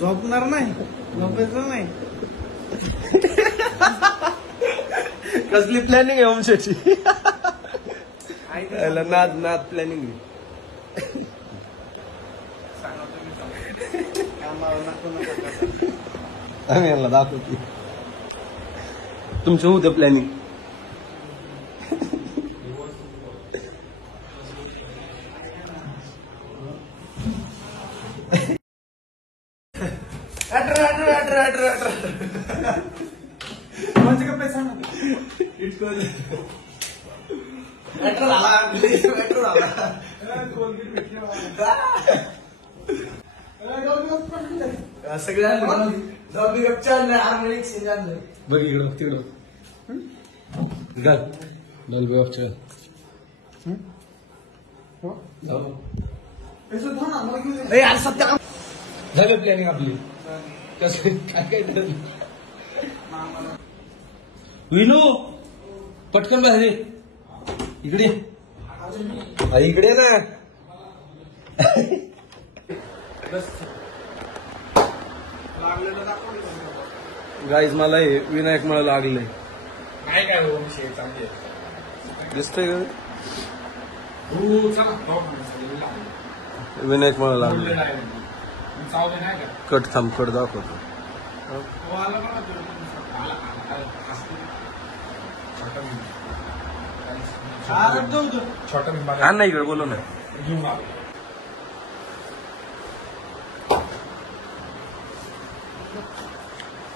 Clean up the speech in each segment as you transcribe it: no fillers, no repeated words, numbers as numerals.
झोपणार नाही, झोपायचं नाही. कसली प्लॅनिंग आहे वंशाची? नाद नाद प्लॅनिंग आहे. आम्ही यांना दाखवते तुमचं होतं प्लॅनिंग. म्हणजे का पैसा ना बघ इकडं तिकडं डॉल्बी ऑफचं झालं प्लॅनिंग आपली. कसं काय काय ठरलं? विनू पटकन बाहेर ये. इकडे इकडे ना. गाईज मला हे विनायक मला लागले नाही काय विषय चांगले दिसतंय का? विनायक मला लागले. कट थांब कट दाखवतो. हा नाही इकडे बोलू ना.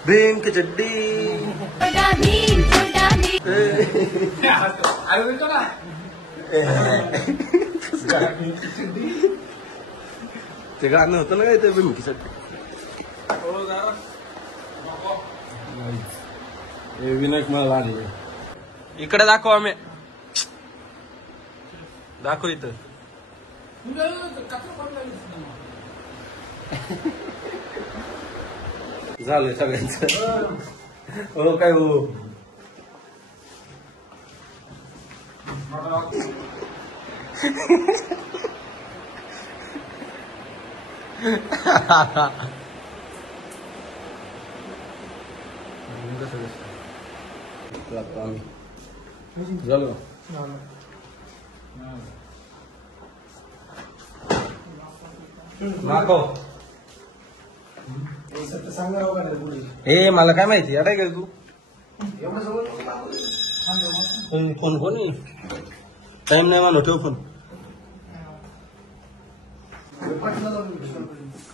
भीम की चड्डी ते गाणं होतं ना काय ते भीम की चड्डी. विनायक मला लागले. इकडे दाखव आम्ही दाखव इथं. झालंय सगळ्यांचं. हो काय हो. झालं हे मला काय माहिती अडाय काय तू फोन फोन टाइम नाही मानो ठेव फोन.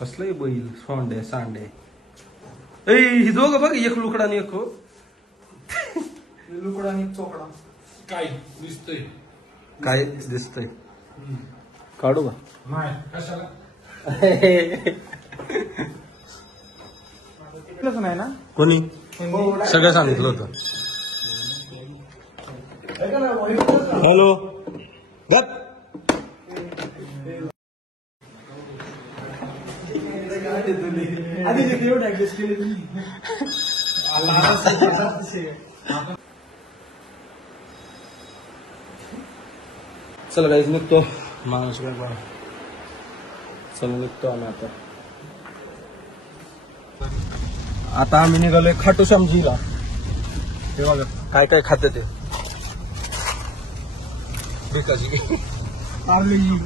कसलंय बैल सोंडे सांडे ही दोघं बघ एक लुकडा आणि एक लुकडा आणि चोकडा. काय दिसतंय? काय दिसतंय काढू का? नाही कशाला नाही ना कोणी सगळं सांगितलं होतं. हॅलो गप एवढं ऍडजस्ट केले तुम्ही. चला गाईज निघतो. माणूस काय बा चला निघतो आम्ही आता. आता आम्ही निघालोय खाटू श्यामजीला. ते बघा काय काय खाते ते भिकाजी. पार्लेजी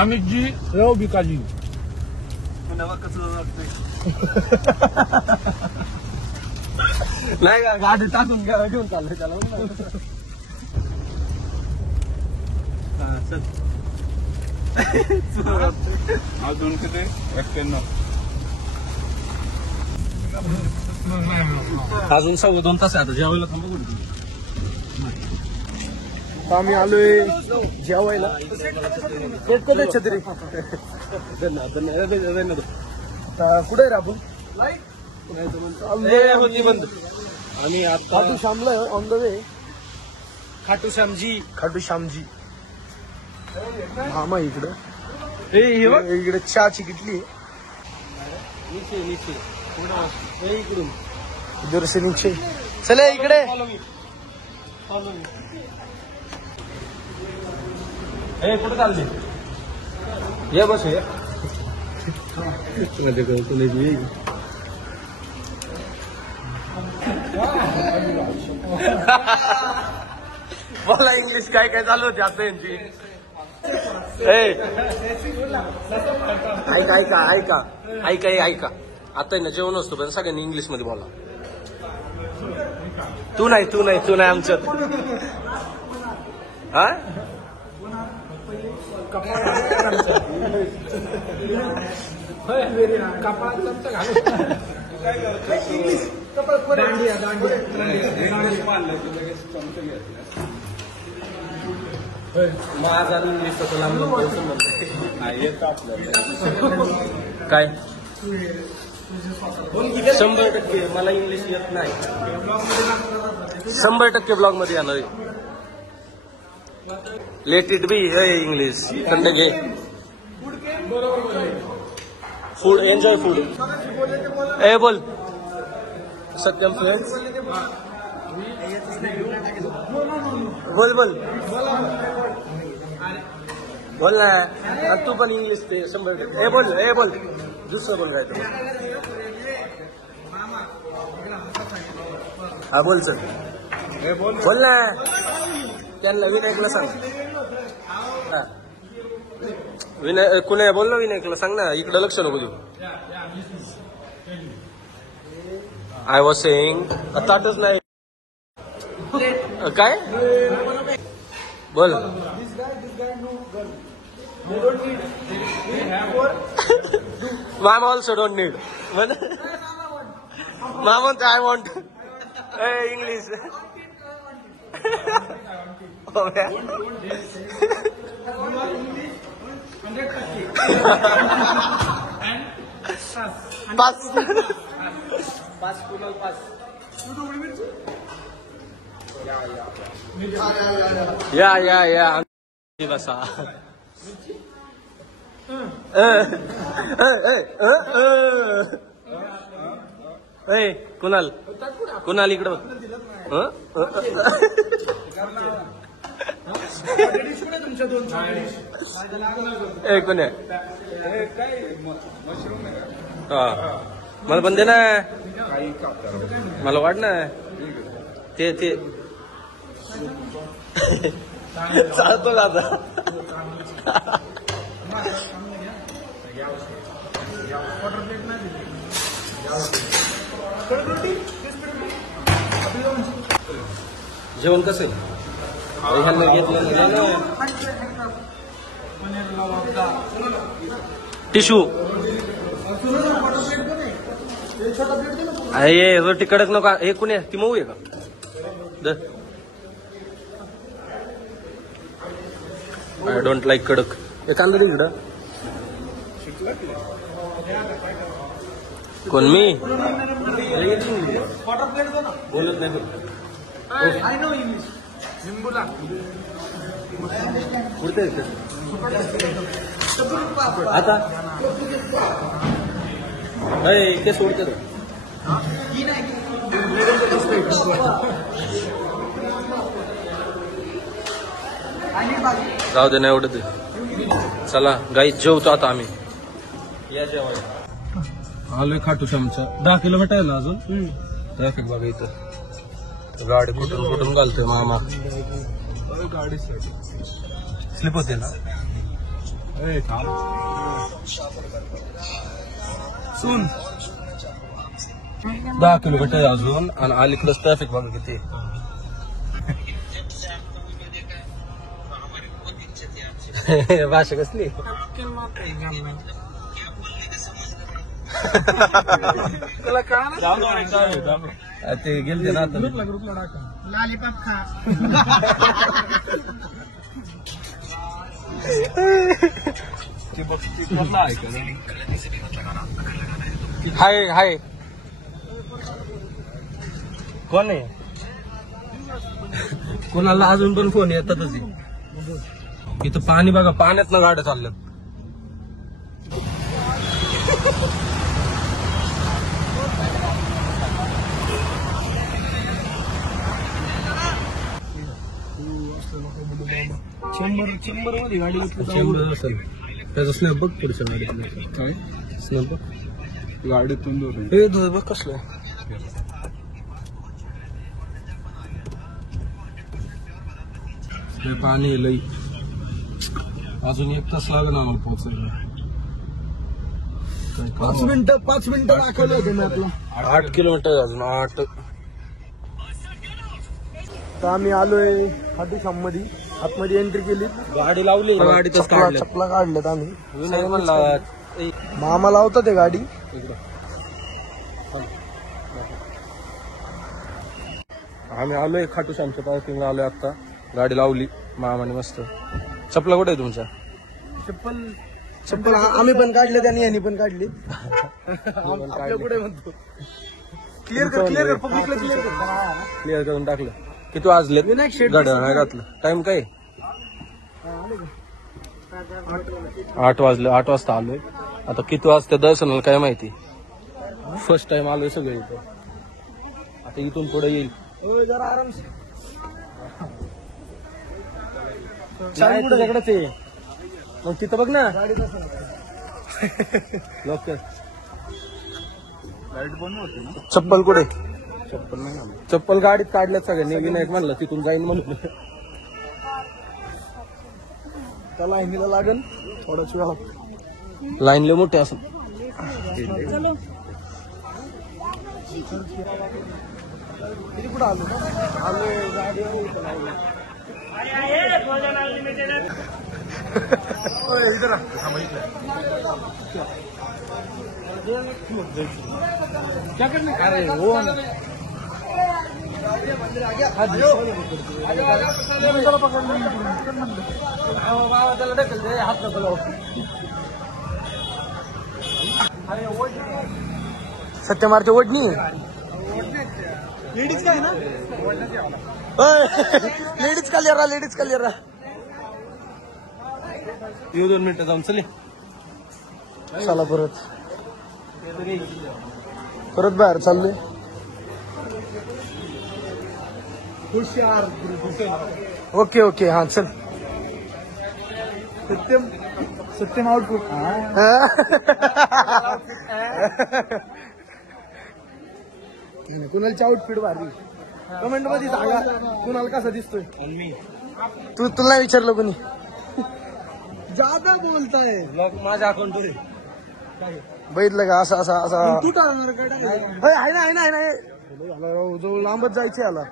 अमित जी रेव भिकाजी. नाही का गाडी टाकून घेऊन चाललंय त्याला. अजून किती 91. अजून 2.25 तास आहे आता जेवायला. थांबा कुठे आम्ही आलोय जेवायला. कधी छत्री कुठे रे आपण होती बंद. आणि आता खाटू श्यामला on the way. Khatu Shyamji Khatu Shyamji मामा इकडं. हे इकडे चहाची किटली नीचे नीचे इकडून इधर से नीचे. चले इकडे. हे कुठे चालले? ये बस ये मला इंग्लिश काय काय चालू होती आता यांची. ऐका आता आहे ना जेवण असतो पण सगळ्यांनी इंग्लिश मध्ये बोला. तू नाही आमच्यात. हा माझा इंग्लिश काय 100% मला इंग्लिश येत नाही. 100% ब्लॉग मध्ये येणार. लेट इट बी इंग्लिश थंड घे. Food enjoy food. बोल सत्यम फ्रेंड्स. बोल ना तू पण इंग्लिश ते 100%. बोल दुसरं बोल काय. हा बोल सर. बोल ना त्यांना विनायकला सांग. कुणा बोल ना विनायकला सांग ना इकडं लक्ष नको देऊ. आय वॉज सेईंग ताटच नाही काय बोल. मामा ऑल्सो डोंट नीड मामा आय वॉन्ट इंग्लिश. या बसा. कुणाल इकडं कोण मला पण दे ना. मला वाट ना ते चालतो आता. जेवण कसं घेतलं टिश्यू आहे रोटी कडक नको. हे कुणी ती मऊ आहे का. आय डोंट लाईक कडक. हे कांदा इकडं कोण मी बोलत नाही. आता ते सोडते जाऊ दे नाही एवढं ते. चला गाई जेवतो आता आम्ही. या जेवायला आलोय खाटू श्यामच्या 10 किलोमीटर आहे ना अजून. ट्रॅफिक बघा इथं गाडी कुठून घालतोय मामा. गाडी स्लिप होते ना. सुन 10 किलोमीटर आहे अजून आणि अलीकडे ट्रॅफिक बघा किती. भाषा कसली ते गेलते ना लॉलीपॉप खा. हाय कोण आहे. कोणाला अजून पण फोन येतातच. इथं पाणी बघा पाण्यात ना गाड्या चालल्यात. चेंबर मध्ये गाडी असेल. त्याचा स्नॅप बघ पुढच्या गाडीत काय स्नॅप बघ गाडीतून धरून हे तुझं बघ कसलं आहे. पाणी लई अजून 1 तास लागेल आम्हाला पोहोचायला. 5 मिनिटं दाखवलं होतं मी आपलं 8 किलोमीटर अजून 8. तर आम्ही आलोय खाटूश्याम मध्ये. आतमध्ये एंट्री केली, गाडी लावली गाडीतच काढल्या. चपला काढल्यात आम्ही. विनय म्हणला मामा लावतात ते गाडी. आम्ही आलोय खाटूश्यामच्या पार्किंगला आलोय आता. गाडी लावली मामाने मस्त. चपला कुठे आहे तुमच्या? चप्पल आम्ही पण काढले त्यांनी यांनी पण काढली. म्हणतो क्लिअर करून टाकलं. किती वाजले? गाड्या घातलं. टाइम काय? 8 वाजले. 8 वाजता आलोय. आता किती वाजता दर्शनाला काय माहिती. फर्स्ट टाइम आलोय सगळे इथं. आता इथून पुढे येईल. जरा आराम तुझ्याकडेच आहे. मग तिथं बघ ना लवकर. लाईट बंद होते ना. चप्पल कुठे? चप्पल नाही आलं. चप्पल गाडीत काढल्यात सगळ्यांनी. विनायक म्हणलं तिथून जाईन म्हणून. त्या लाईनीला लागेल थोडाच वेळा. लाईन लय मोठे असं. किती कुठं आलो आलोय गाडी अरे हो ना. सत्यमारची ओढणी लेडीज काय ना. लेडीज कलियर येऊ 2 मिनिटं जाऊन चले. चला परत बाहेर चाललोय. ओके हा चल. सत्यम आउटपुट. कुणालची आउटफिट भारी. कमेंट मध्ये सांगा कुणाला कसा दिसतोय. तुला नाही विचारलं कोणी. जादा बोलताय माझ्या अकाउंट बघितलं का? असा आहे ना जवळ लांबच जायचे याला.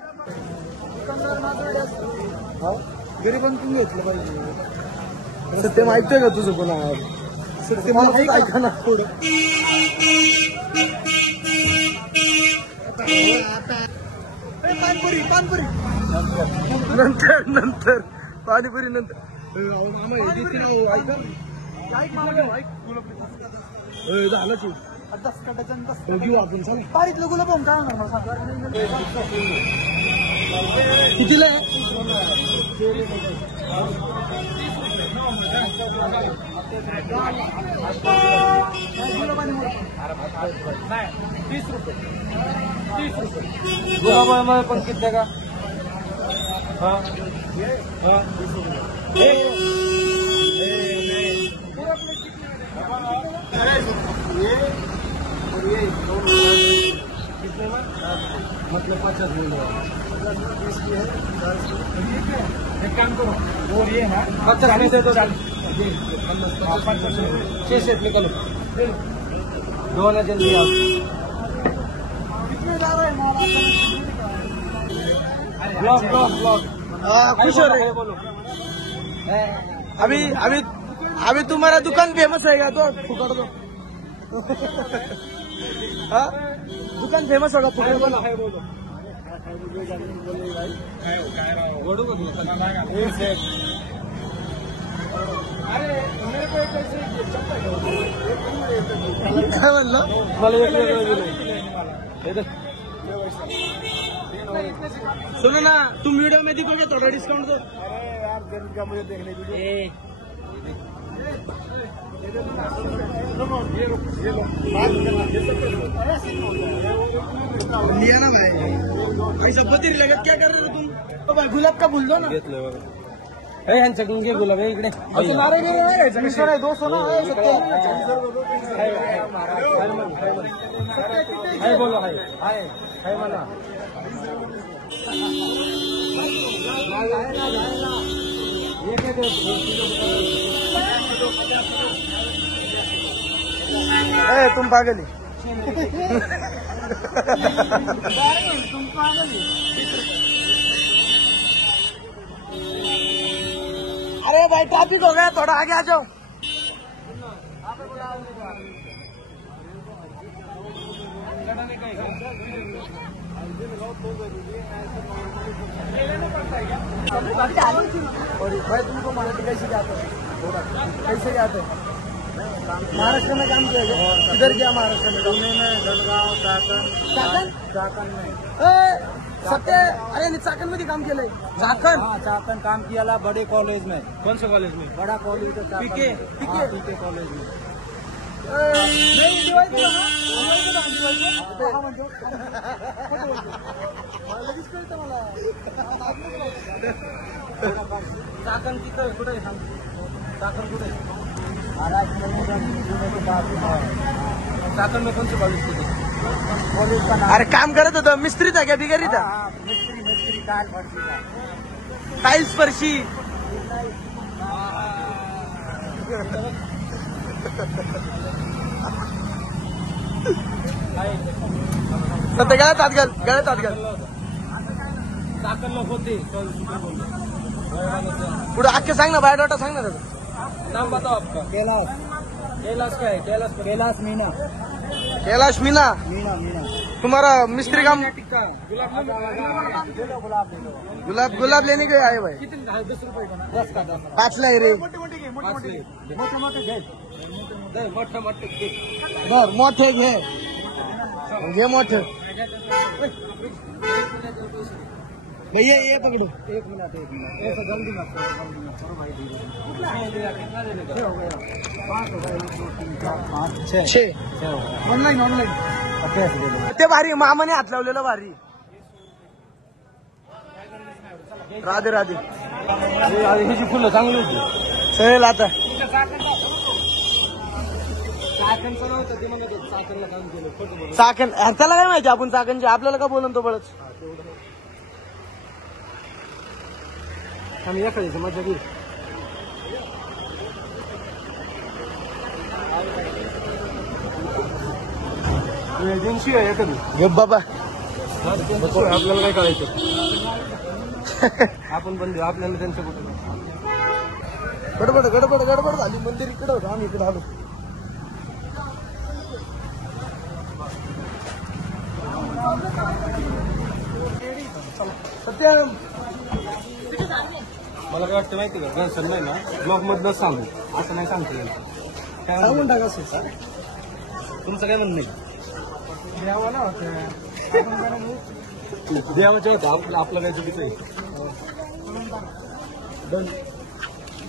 घरी पण तुम्ही घेतलं पाहिजे. सत्यम ऐकतोय का तुझं कोणा? सत्यम ऐका ना थोडं. पानपुरी नंतर पाणीपुरी नंतर. घेऊ आपण. पारीतलं गुलाब कितीला? गुलाबा पण किती का? मतलब 50 मिनट एक काम करो और ये है 50 में से तो 6 सेट निकलो. 2 जल्दी आओ. कितने जा रहे हैं? ब्लॉग खुश हो रहे बोलो. अभी तुम्हारा दुकान फेमस है तो फुकड़ दो. दुकान फेमस होगा फुकड़ बोलो. काय म्हणलं मला सुनो ना तुम वीडियो में दिखोगे थोड़ा डिस्काउंट दो. अरे यार गरीब का मुझे देखने वीडियो. लिया ना भाई. पैसा पती लगत क्या कर रहे हो तुम? तो भाई गुलाब का भूल दो ना. घेतलं बघा. ह्यांच्याकडून घे गुलाब हे इकडे बोलो हाय म्हणा तुम पागल अरे भाई ट्रैफिक हो गया, थोड़ा आगे आ जाओ। भाई तुमको मराठी कैसे क्या आता है? कैसे क्या आता है? महाराष्ट्र में काम किया गया, इधर क्या महाराष्ट्र में? पुणे में, जळगाव, चाकण में। सत्य, अरे चाकण मध्ये काम केलंय? चाकण? हाँ, चाकण काम किया बड़े कॉलेज में। कौन सा कॉलेज में? बड़ा कॉलेज पीके कॉलेज में। चाकण तिथं कुठे आहे? चाकण कुठे आहे? चाकण में कौन से कॉलेज के? कॉलेज का नाम। अरे काम करत होतं, मिस्त्री था क्या बिगारी था? मिस्त्री टाइल्स फरशी। सध्या गळ्यात हात घाल, गळ्यात हात घाल। चाकणला होते पुढे अख्खे सांग ना, बायोडाटा सांग ना त्याचा। नाम बताओ आपका। कैलाश। कैलाश क्या है? कैलाश मीना। कैलाश मीना। तुम्हारा मिस्त्री काम? गुलाब लेने के आए भाई। कितने? 10 रुपए का ना? 10 का 10। 5 ला रे। मोठे घे। बर मोठे घे, घे मोठे। भैया ये पकड़ो। 1 मिनट। ऐसा जल्दी मत करो भाई। 6 ऑनलाइन ते भारी मामाने हात लावलेलं भारी। राधे राधे। ह्याची फुलं चांगली होती। चल आता चाकण, त्याला काय माहिती आपण चाकणचे, आपल्याला का बोलून तो बळच। आम्ही एखाद्याची मजा घेऊ। एजन्सी आहे एखादी। गप बाबा, आपल्याला काय करायचं? आपण पण देऊ, आपल्याला त्यांचं कुठं गडबड झाली। मंदिर इकडे होतं, आम्ही इकडे आलो। सत्यम मला काय वाटतं माहिती का? घरचं नाही ना, ब्लॉग मधनच सांगू, असं नाही सांगतो काय सांगून टाका सर। तुमचं काय म्हणणं आहे? देवाला होतं, देवाचं होतं, आपलं काय चुकीचं आहे?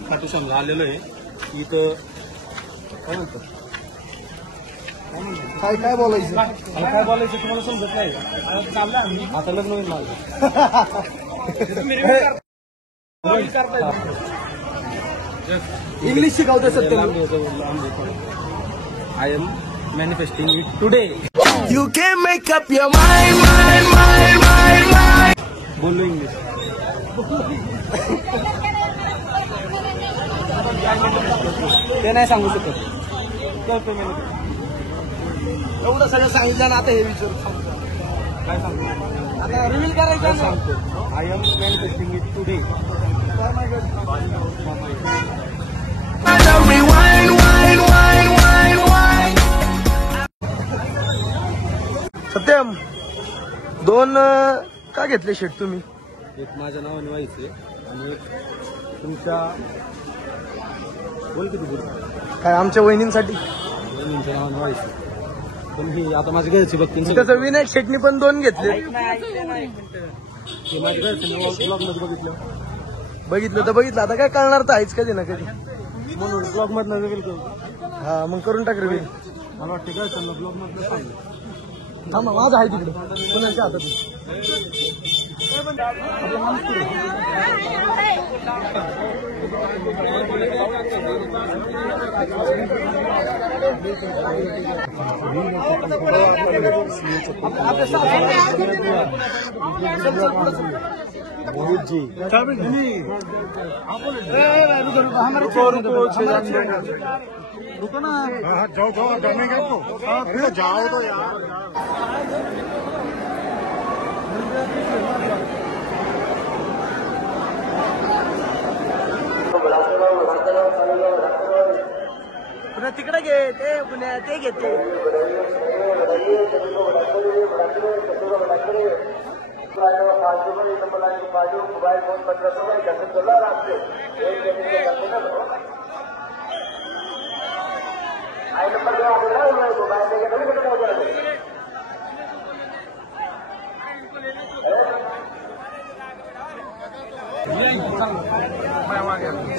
खाटूश्यामला आलेलो आहे इथं। काय म्हणतात? काय बोलायचं? मला काय बोलायचं तुम्हाला समजत नाही का? चाललं आम्ही आता लग्न होईल माझं। इंग्लिश शिकवतो Satya. I am manifesting it today. You can make up your mind. बोललो इंग्लिश। ते नाही सांगू शकत। एवढं सगळं सांगितलं ना, आता हे विचार काय सांगू? आता रिव्हील करायचं काय ना। सांगतो? I am manifesting it today. सत्यम 2 का घेतले शेट तुम्ही? एक माझ्या नावाने व्हायचे आणि एक तुमच्या बोल किती बोल काय आमच्या वहिनींसाठी? वहिनींच्या नावाने व्हायचे, पण ही आता माझ्या घरची बघतील त्याचं विनायक शेटनी पण 2 घेतले। ते माझ्या घरचं ब्लॉग मध्ये बघितलं तर बघितलं, आता काय कळणार तर आहेच कधी ना कधी। म्हणून ब्लॉग मधनं रिव्हील करू। हा मग करून टाक रे। मला वाटतं घरच्यांना ब्लॉग मधनं सांगू। थांबा, माझं आहे तिकडे, कोणाच्या हातात आहे? रुको ना, जाओ जाओ जाने का तो फिर जाओ तो यार। पुन्हा तिकडे घे ते, पुन्हा ते घेते.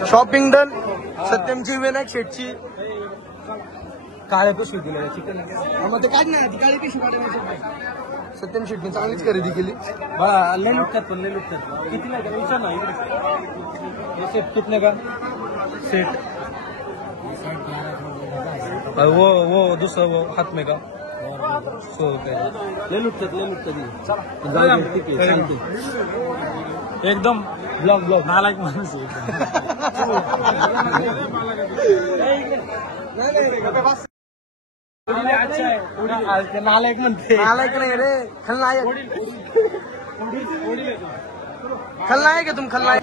Shopping done. सत्यमची, विनायक शेटची. काळ्या पिशवी दिल्या चिकन. मग ते काढ ना, ती काळी पिशवी काढायची. सत्यम शेटने चांगलीच खरेदी केली. लय लुटतात पण लय लुटतात. किती नाही का विचार ना इकडे. हे सेट कितने का सेट? वो दूसरा वो हाथ में का 100 रुपये. लय लुटतात लय लुटतात. ठीक आहे चालते. एकदम ब्लॉग नालायक माणूस आहे. नालायक म्हणते. नालायक नाही रे, खलनायक. खलनायक आहे तुम, खलनायक.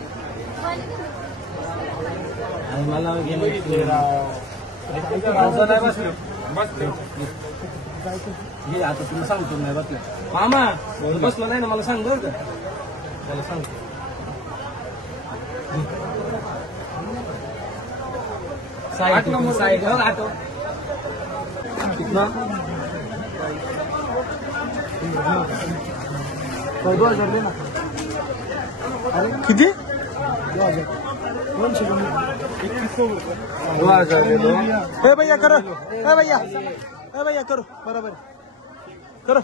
मला आता तुला सांगतो नाही बसलं मामा बसलं नाही ना मला सांग बरं का. मला सांगतो साईड आटो कितना 2000 दे ना. किती? 2000 दे दो. हे भैया करो, हे भैया, हे भैया करो, बराबर करो.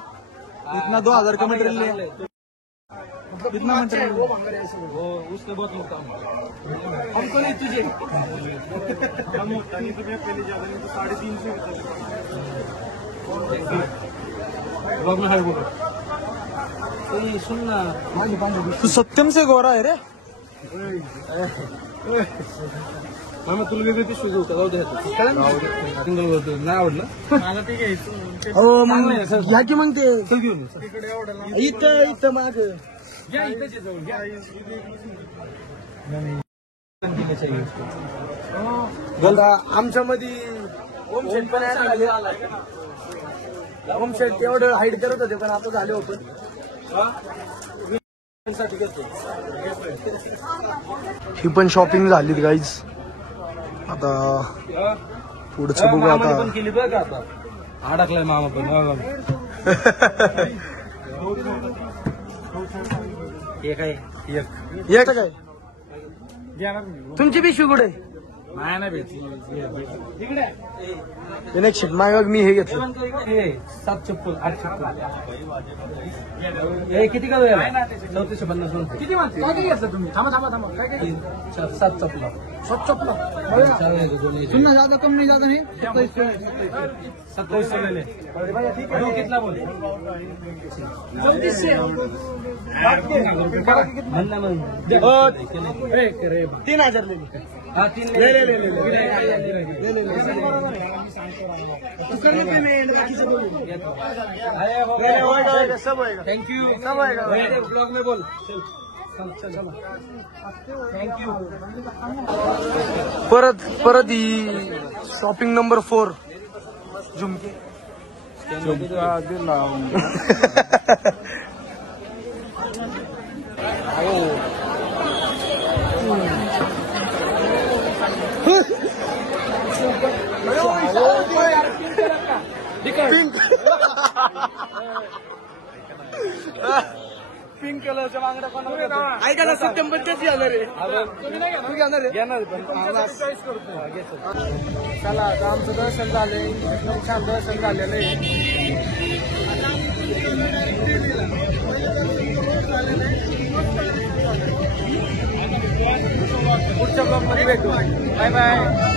इतना 2000 का मटेरियल ले. कितना मटेरियल? वो उसने बहुत मोटा हमको नहीं तुझे हम होता नहीं तो मैं पहले ज्यादा नहीं तो 350 ब्लॉग में है वो. सुन ना तू सत्यम से गोरा है रे. मामा तुला वेगळी पिशवी घेऊ का? जाऊ दे सिंगल करतो. नाही आवडलं मला ते घ्यायचं. हो मग घ्या की मग ते. चल घेऊन ये. तिकडे एवढं लांब इथं इथं माग. घ्या, इथंच आहे जवळ घ्या. आमच्या मध्ये ओम शेट पण झाले. ओम शेट तेवढं हाईट करत होते पण आता झाले होते. ही पण शॉपिंग झाली गाईज. आता पुढचं बघू मामाने आता. पण केली बरं का आता. अडकलाय मामा पण. एक आहे एक. एक काय तुमची पिशवी कुठे? नाही ना भेटली. विनायक शेट माग मी हे घेतलं. 7 चप्पल 8 चप्पल. हे किती का वेळ? 3450 रुपये. किती म्हणते? काय काय घेतलं तुम्ही? थांबा थांबा थांबा. काय काय घेतलं? 7 चप्पल. 7 चप्पल. सुनना ज्यादा कम नहीं ज्यादा नहीं. 2700 ले. दो कितना बोल? 3000 ले. हाँ 3 ले. सब होएगा. Thank you. सब होएगा. ब्लॉग में बोल. Thank you. परत ही शॉपिंग नंबर 4 झुमके. पिंक कलरच्या बांगड्या कोणाला? ऐका ना, सत्यम पण कशी येणार आहे? तू घेणार आहे? चला आता आमचं दर्शन झालंय. एकदम छान दर्शन झालेलं आहे. पुढच्या ब्लॉग मध्ये भेटू. Bye bye.